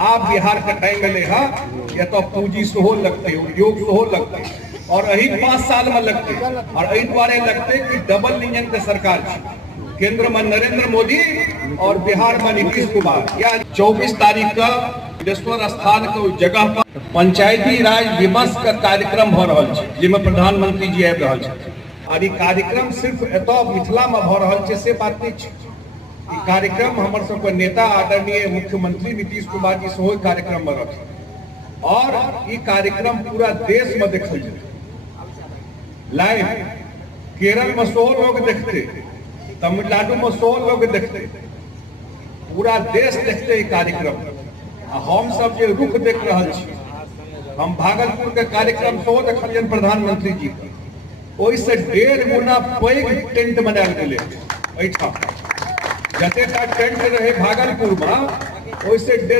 आप बिहार के टाइम में लेहा या तो पूंजी सेहो लगते, उद्योग सेहो लगते, और यही 5 साल में लगते, और यही द्वारे लगते कि डबल इंजन के सरकार है। केंद्र में नरेंद्र मोदी और बिहार में नीतीश कुमार। या 24 तारीख का बिलेश्वर स्थान के जगह पर पंचायती राज दिवस का कार्यक्रम हो रहा है, जिसमें प्रधानमंत्री जी आबि रहल छथिन। और ये कार्यक्रम सिर्फ एतौ मिथिला में भ रहल छै से बात नहीं छै। ई कार्यक्रम हमर सबके नेता आदरणीय मुख्यमंत्री नीतीश कुमार जी सेहो कार्यक्रम में रहथिन, और ई कार्यक्रम पूरा देश में देखल जेतै लाइव। केरल में 100 लोग देखते, तमिलनाडु में 100 लोग देखते, पूरा देश देखते ई कार्यक्रम। हम सब जे रुख देख रहल छी, हम भागलपुर के कार्यक्रम सेहो देखलियन प्रधानमंत्री जी के, ओहिसे 1.5 गुना पैघ टेंट बनायल गेलै एहिठाम। जतेटा टेंट रहे भागलपुर में, ओहिसे 1.5